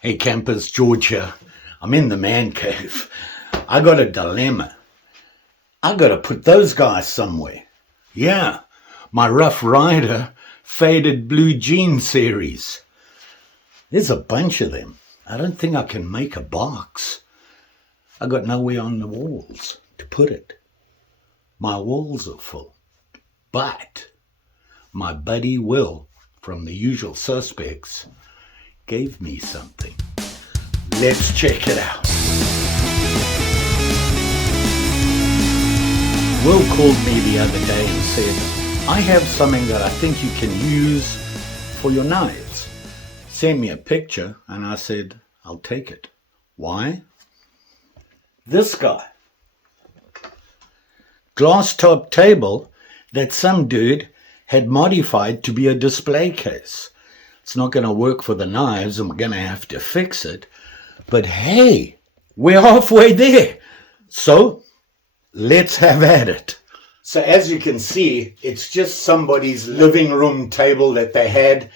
Hey campers, George here. I'm in the man cave. I got a dilemma. I got to put those guys somewhere. Yeah, my Rough Ryder faded blue jean series. There's a bunch of them. I don't think I can make a box. I got nowhere on the walls to put it. My walls are full. But my buddy Will from The Usual Suspects gave me something. Let's check it out. Will called me the other day and said, I have something that I think you can use for your knives. Send me a picture, and I said, I'll take it. Why? This guy. Glass top table that some dude had modified to be a display case. It's not going to work for the knives, and we're going to have to fix it. But hey, we're halfway there. So let's have at it. So as you can see, it's just somebody's living room table that they had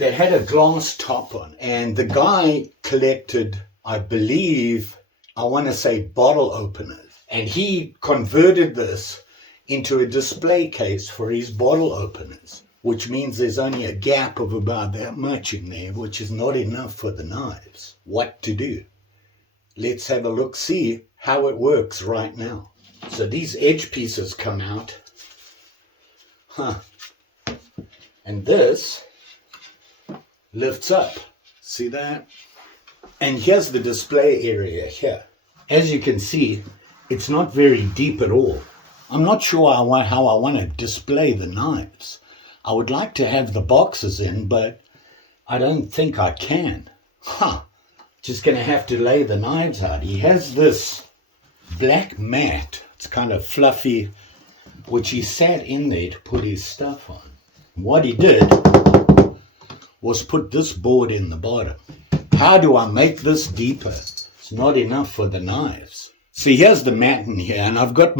a glass top on. And the guy collected, I believe, I want to say bottle openers. And he converted this into a display case for his bottle openers, which means there's only a gap of about that much in there, which is not enough for the knives. What to do? Let's have a look, see how it works right now. So these edge pieces come out. And this lifts up. See that? And here's the display area here. As you can see, it's not very deep at all. I'm not sure how I want to display the knives. I would like to have the boxes in, but I don't think I can. Just going to have to lay the knives out. He has this black mat. It's kind of fluffy, which he sat in there to put his stuff on. What he did was put this board in the bottom. How do I make this deeper? It's not enough for the knives. See, here's the mat in here, and I've got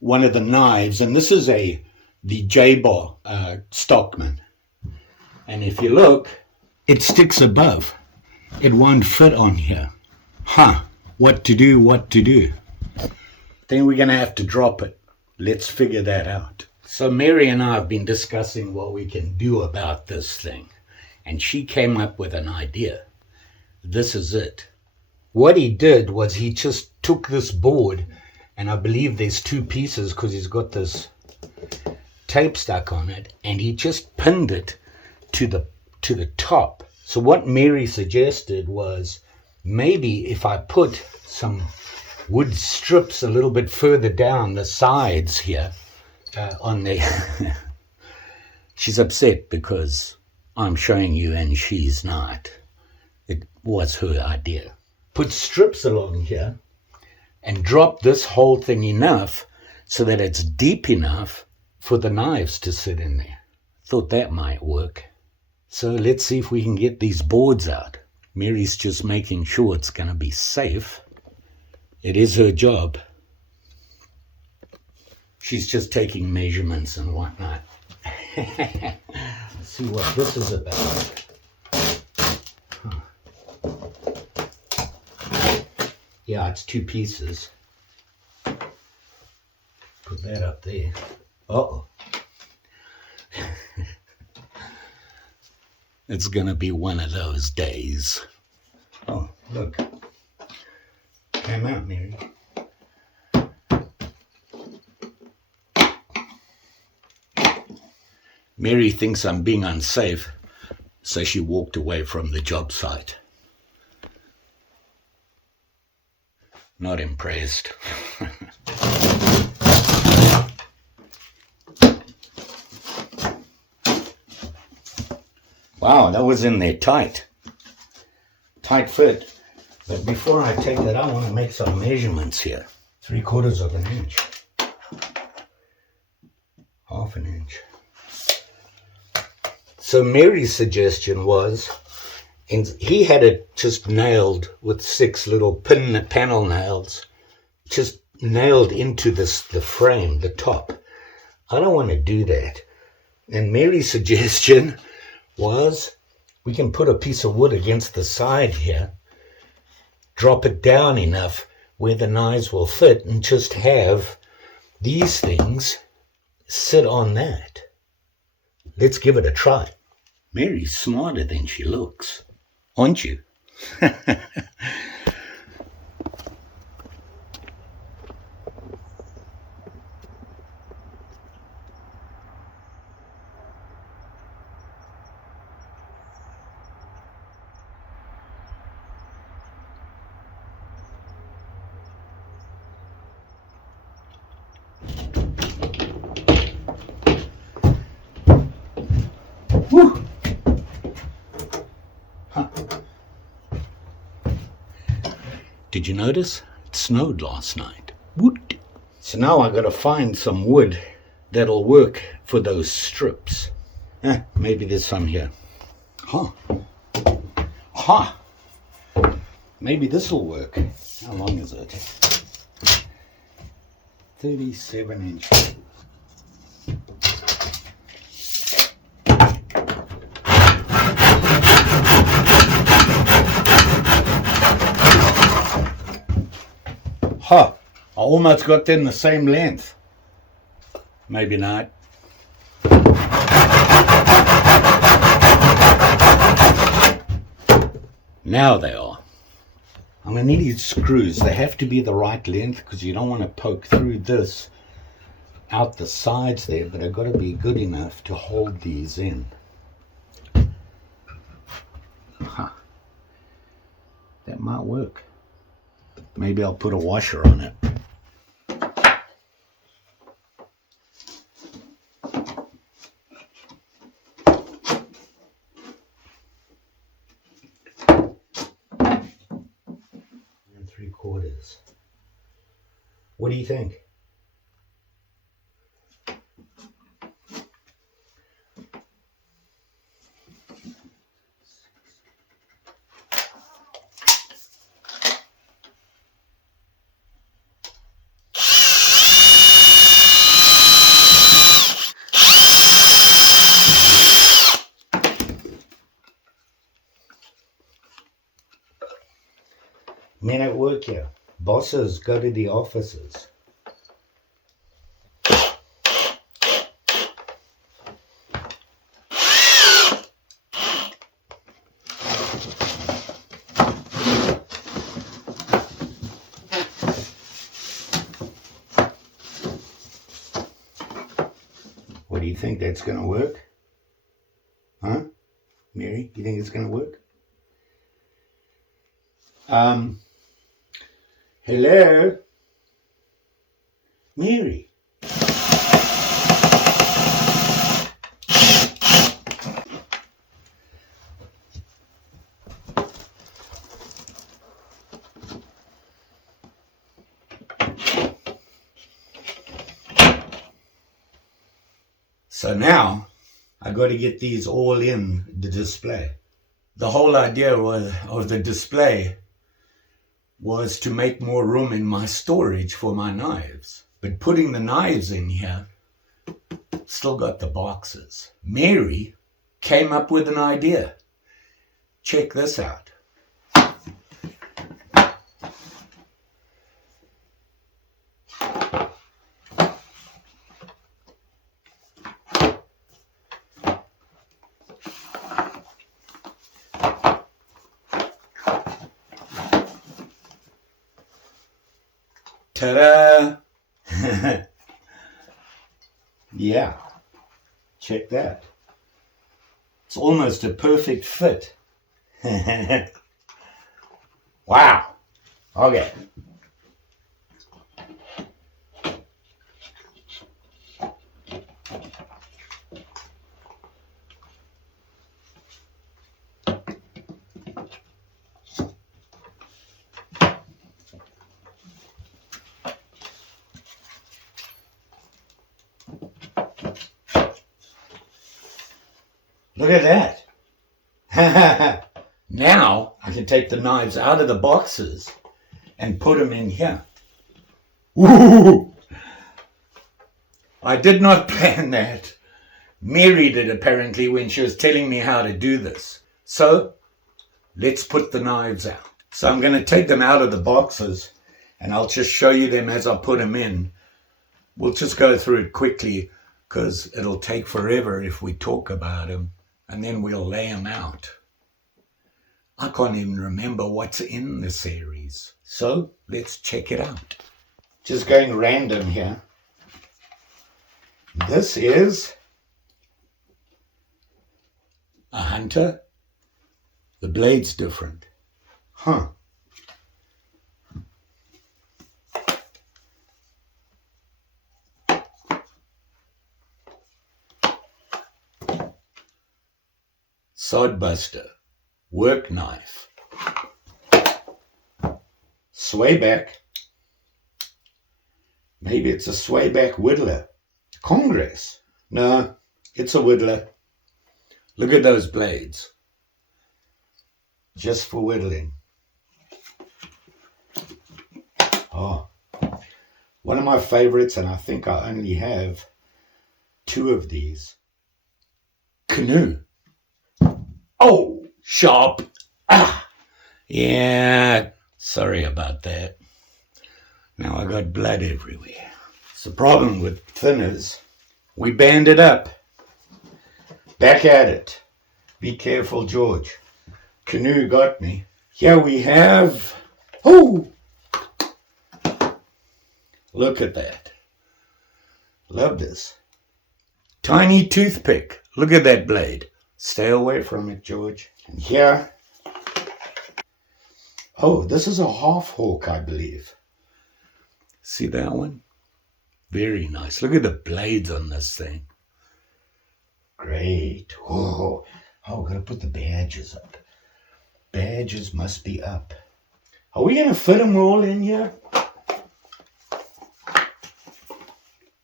one of the knives, and this is the J-Bar Stockman. And if you look, it sticks above. It won't fit on here. What to do? Then we're going to have to drop it. Let's figure that out. So Mary and I have been discussing what we can do about this thing. And she came up with an idea. This is it. What he did was he just took this board, and I believe there's two pieces because he's got this tape stuck on it, and he just pinned it to the top. So what Mary suggested was maybe if I put some wood strips a little bit further down the sides here on there. She's upset because I'm showing you and she's not. It was her idea. Put strips along here and drop this whole thing enough so that it's deep enough for the knives to sit in there. Thought that might work. So let's see if we can get these boards out. Mary's just making sure it's going to be safe. It is her job. She's just taking measurements and whatnot. Let's see what this is about. Yeah, it's two pieces. Put that up there. Uh-oh. It's going to be one of those days. Oh, look. Came out, Mary. Mary thinks I'm being unsafe, so she walked away from the job site. Not impressed. Wow, that was in there tight. Tight fit. But before I take that, I want to make some measurements here. 3/4 of an inch. 1/2 inch. So Mary's suggestion was, and he had it just nailed with 6 little panel nails, just nailed into the frame, the top. I don't want to do that. And Mary's suggestion was we can put a piece of wood against the side here, drop it down enough where the knives will fit, and just have these things sit on that. Let's give it a try. Mary's smarter than she looks, aren't you? Woo. Huh. Did you notice? It snowed last night. Whoot. So now I gotta find some wood that'll work for those strips. Maybe there's some here. Huh. Maybe this'll work. How long is it? 37 inches. I almost got them the same length. Maybe not. Now they are. I'm going to need screws. They have to be the right length because you don't want to poke through this out the sides there, but they've got to be good enough to hold these in. That might work. Maybe I'll put a washer on it. And 3/4. What do you think? Men at work here. Bosses go to the offices. What do you think? That's going to work? Huh? Mary, you think it's going to work? Hello? Mary? So now, I got to get these all in the display. The whole idea of the display was to make more room in my storage for my knives. But putting the knives in here, still got the boxes. Mary came up with an idea. Check this out. Ta-da! Yeah, check that. It's almost a perfect fit. Wow. Okay. Look at that. Now I can take the knives out of the boxes and put them in here. Ooh! I did not plan that. Mary did apparently when she was telling me how to do this. So let's put the knives out. So I'm going to take them out of the boxes and I'll just show you them as I put them in. We'll just go through it quickly because it'll take forever if we talk about them, and then we'll lay them out. I can't even remember what's in the series. So let's check it out. Just going random here. This is a hunter. The blade's different. Huh. Sodbuster. Work knife. Swayback. Maybe it's a swayback whittler. Congress. No, it's a whittler. Look at those blades. Just for whittling. Oh, one of my favorites, and I think I only have 2 of these. Canoe. Oh, sharp. Ah, yeah, sorry about that. Now I got blood everywhere. It's the problem with thinners. We band it up. Back at it. Be careful, George. Canoe got me. Here we have... Oh! Look at that. Love this. Tiny toothpick. Look at that blade. Stay away from it, George. And here... Oh, this is a half hawk, I believe. See that one? Very nice. Look at the blades on this thing. Great. Oh, we're going to put the badges up. Badges must be up. Are we going to fit them all in here?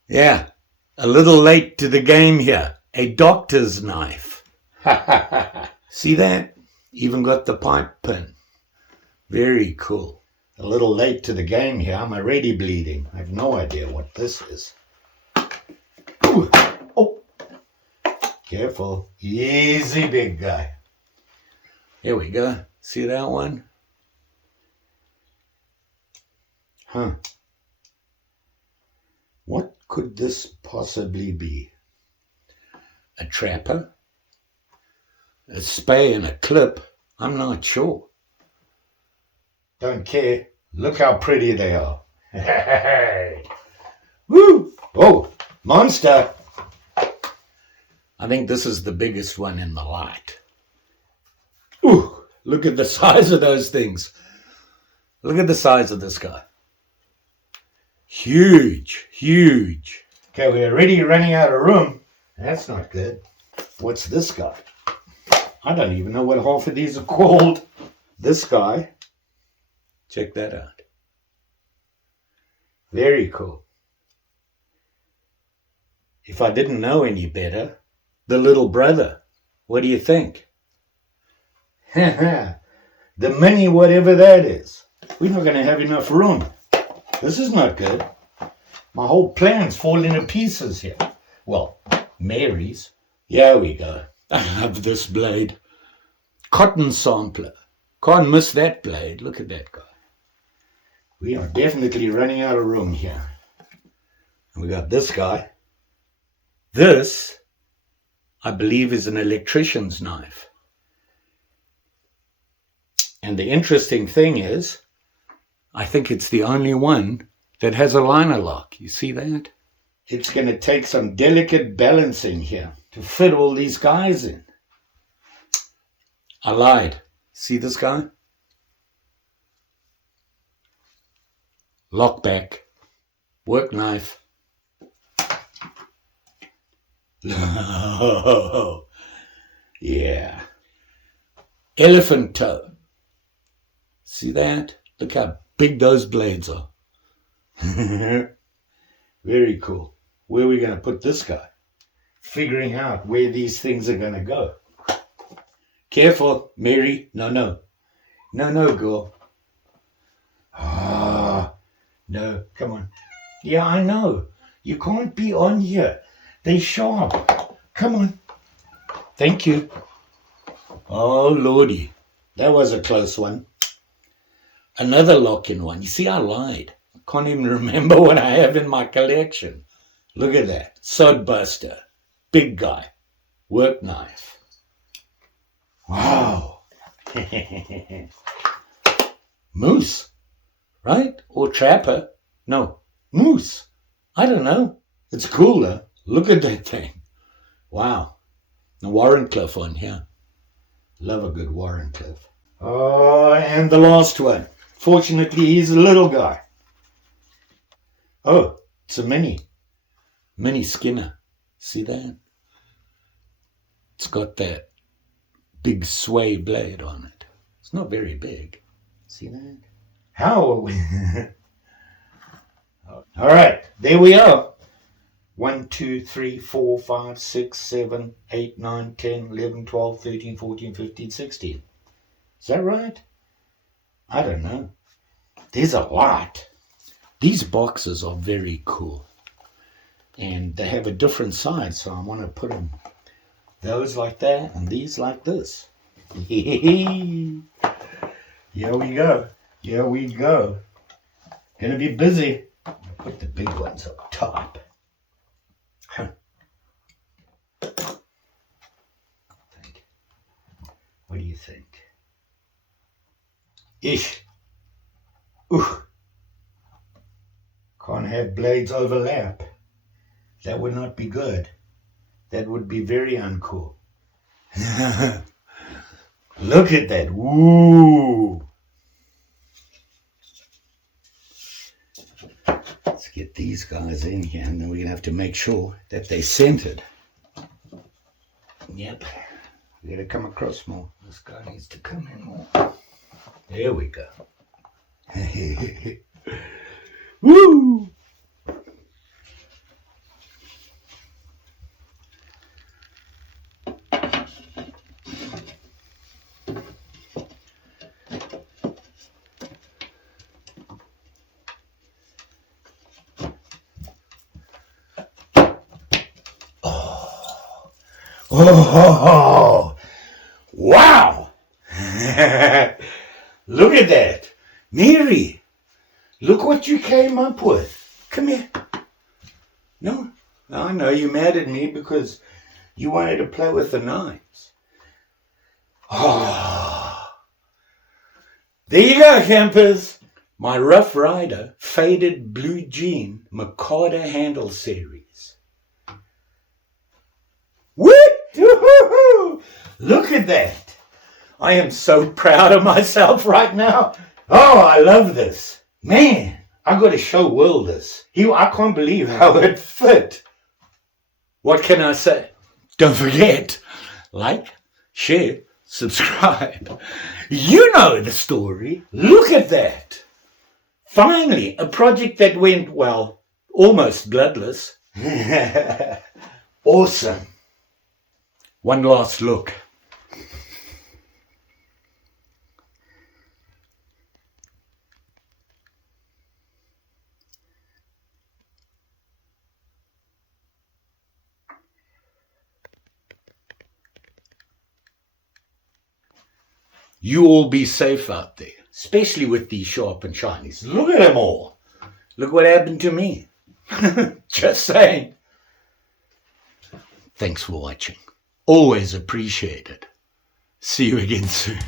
Yeah, a little late to the game here. A doctor's knife. See that? Even got the pipe pin. Very cool. A little late to the game here. I'm already bleeding. I have no idea what this is. Ooh. Oh. Careful. Easy, big guy. Here we go. See that one? Huh. What could this possibly be? A trapper? A spay and a clip? I'm not sure. Don't care. Look how pretty they are. Woo! Oh, monster. I think this is the biggest one in the light. Ooh, look at the size of those things. Look at the size of this guy. Huge, huge. Okay, we're already running out of room. That's not good. What's this guy? I don't even know what half of these are called. This guy. Check that out. Very cool. If I didn't know any better, the little brother. What do you think? The mini whatever that is. We're not going to have enough room. This is not good. My whole plan's falling to pieces here. Well, Mary's. Here we go. I love this blade. Cotton sampler. Can't miss that blade. Look at that guy. We are definitely running out of room here. And we got this guy. This, I believe, is an electrician's knife. And the interesting thing is, I think it's the only one that has a liner lock. You see that? It's going to take some delicate balancing here to fit all these guys in. I lied. See this guy? Lockback. Work knife. Yeah. Elephant toe. See that? Look how big those blades are. Very cool. Where are we going to put this guy? Figuring out where these things are going to go. Careful, Mary. No, no. No, no, girl. Ah, no. Come on. Yeah, I know. You can't be on here. They're sharp. Come on. Thank you. Oh, Lordy. That was a close one. Another lock-in one. You see, I lied. I can't even remember what I have in my collection. Look at that. Sodbuster. Big guy. Work knife. Wow. Moose. Right? Or trapper. No. Moose. I don't know. It's cooler. Look at that thing. Wow. The Warrenclyffe on here. Love a good Warrenclyffe. Oh, and the last one. Fortunately, he's a little guy. Oh, it's a mini Skinner. See that? It's got that big sway blade on it. It's not very big. See that? How are we? All right, there we are. 1, 2, 3, 4, 5, 6, 7, 8, 9, 10, 11, 12, 13, 14, 15, 16. Is that right? I don't know. There's a lot. These boxes are very cool. And they have a different size, so I want to put them, those like that and these like this. Here we go. Here we go. Gonna be busy. I'll put the big ones up top. What do you think? Ish. Ooh. Can't have blades overlap. That would not be good. That would be very uncool. Look at that. Woo. Let's get these guys in here, and then we're going to have to make sure that they're centered. Yep. We got to come across more. This guy needs to come in more. There we go. Woo! Oh, wow. Look at that. Mary, look what you came up with. Come here. No, I know you're mad at me because you wanted to play with the knives. Oh, there you go, campers. My Rough Ryder faded blue jean Micarta handle series. Whoot! Look at that. I am so proud of myself right now. Oh, I love this. Man, I got to show Will this. I can't believe how it fit. What can I say? Don't forget, like, share, subscribe. You know the story. Look at that. Finally, a project that went, well, almost bloodless. Awesome. One last look. You all be safe out there, especially with these sharp and shinies. Look at them all. Look what happened to me. Just saying. Thanks for watching. Always appreciated. See you again soon.